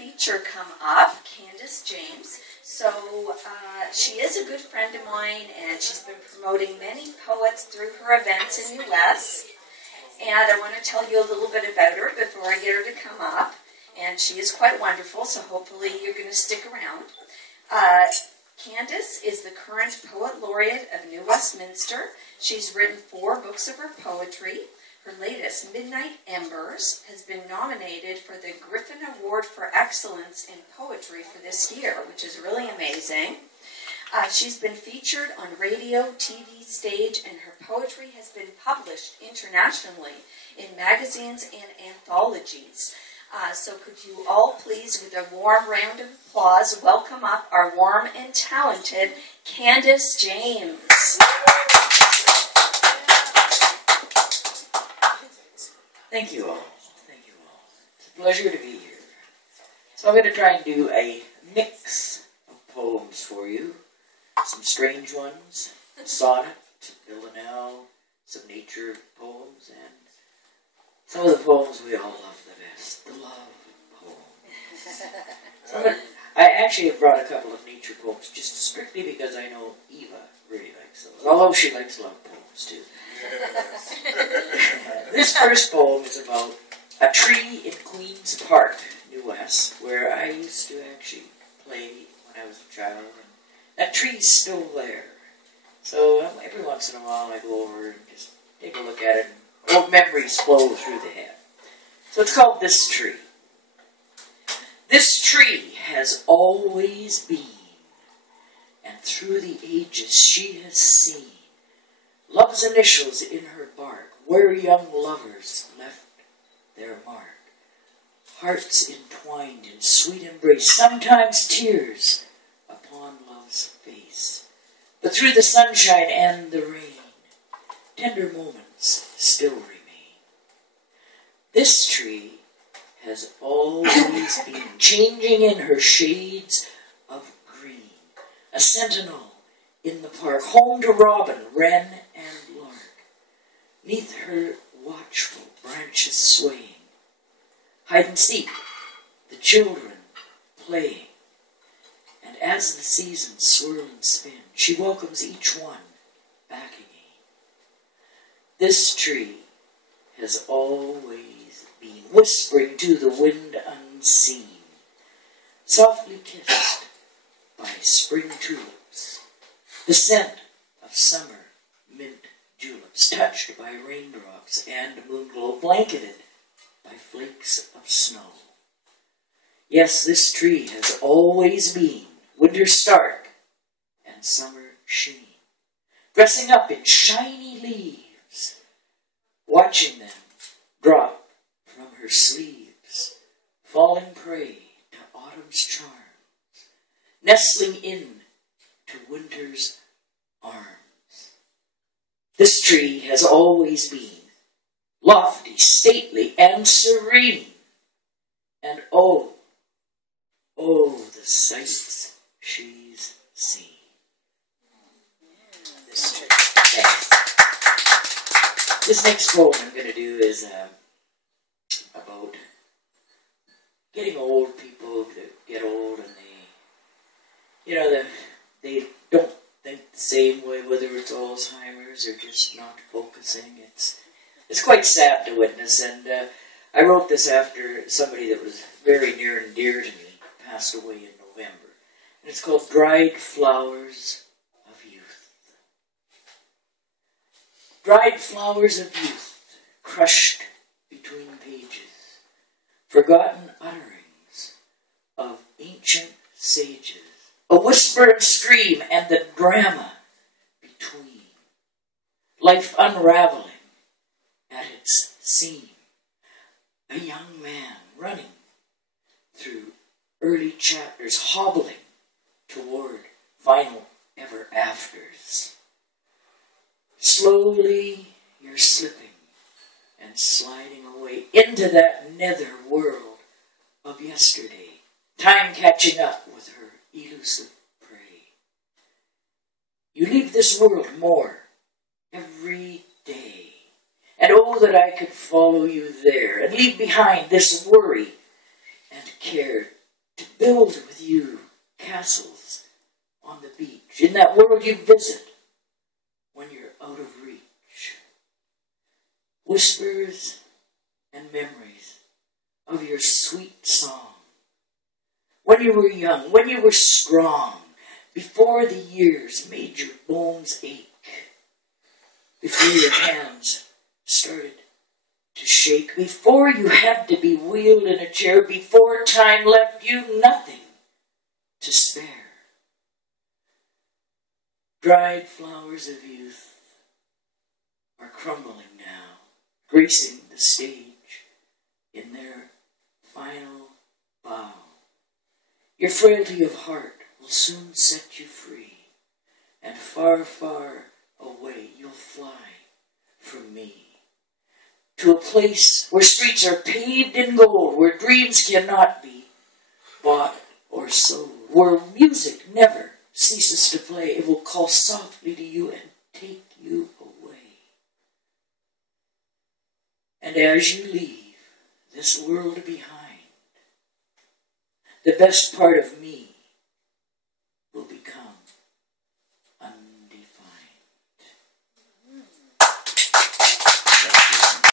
feature come up, Candice James. So she is a good friend of mine, and she's been promoting many poets through her events in the U.S. And I want to tell you a little bit about her before I get her to come up. And she is quite wonderful, so hopefully you're going to stick around. Candice is the current Poet Laureate of New Westminster. She's written 4 books of her poetry. Her latest, Midnight Embers, has been nominated for the Griffin Award for Excellence in Poetry for this year, which is really amazing. She's been featured on radio, TV, stage, and her poetry has been published internationally in magazines and anthologies. So could you all please, with a warm round of applause, welcome up our warm and talented Candice James. Thank you all. Thank you all. It's a pleasure to be here. So I'm going to try and do a mix of poems for you. Some strange ones, a sonnet, villanelle, some nature poems, and some of the poems we all love the best, the love poems. So I actually have brought a couple of nature poems just strictly because I know Eva really likes those, although she likes love poems too. This first poem is about a tree in Queen's Park, New West, where I used to actually play when I was a child. And that tree's still there. So every once in a while I go over and just take a look at it, and old memories flow through the head. So it's called This Tree. This tree has always been, and through the ages she has seen love's initials in her bark, where young lovers left their mark. Hearts entwined in sweet embrace, sometimes tears upon love's face. But through the sunshine and the rain, tender moments still remain. This tree has always been, changing in her shades of green, a sentinel in the park, home to robin, wren, and lark. Neath her watchful branches swaying, hide and seek, the children playing. And as the seasons swirl and spin, she welcomes each one back again. This tree has always been, whispering to the wind unseen, softly kissed by spring tulips, the scent of summer mint juleps, touched by raindrops and moonglow, blanketed by flakes of snow. Yes, this tree has always been winter stark and summer sheen, dressing up in shiny leaves, watching them drop from her sleeves, falling prey to autumn's charms, nestling in to winter's arms. This tree has always been lofty, stately, and serene. And oh, the sights she's seen. This tree. Thanks. This next poem I'm going to do is about getting old. People get old and they don't think the same way, whether it's Alzheimer's or just not focusing. It's quite sad to witness, and I wrote this after somebody that was very near and dear to me passed away in November. And it's called Dried Flowers of Youth. Dried flowers of youth, crushed between pages, forgotten utterings of ancient sages, a whisper and scream and the drama between, life unraveling at its seam, a young man running through early chapters, hobbling toward final ever afters. Slowly you're slipping and sliding away into that nether world of yesterday, time catching up with her elusive prey. You leave this world more every day, and oh that I could follow you there and leave behind this worry and care to build with you castles on the beach, in that world you visit when you're out of reach. Whispers and memories of your sweet song. When you were young, when you were strong, before the years made your bones ache, before your hands started to shake, before you had to be wheeled in a chair, before time left you nothing to spare. Dried flowers of youth are crumbling now, gracing the stage in their final bow. Your frailty of heart will soon set you free, and far, far away you'll fly from me, to a place where streets are paved in gold, where dreams cannot be bought or sold, where music never ceases to play. It will call softly to you and take you away. And as you leave this world behind, the best part of me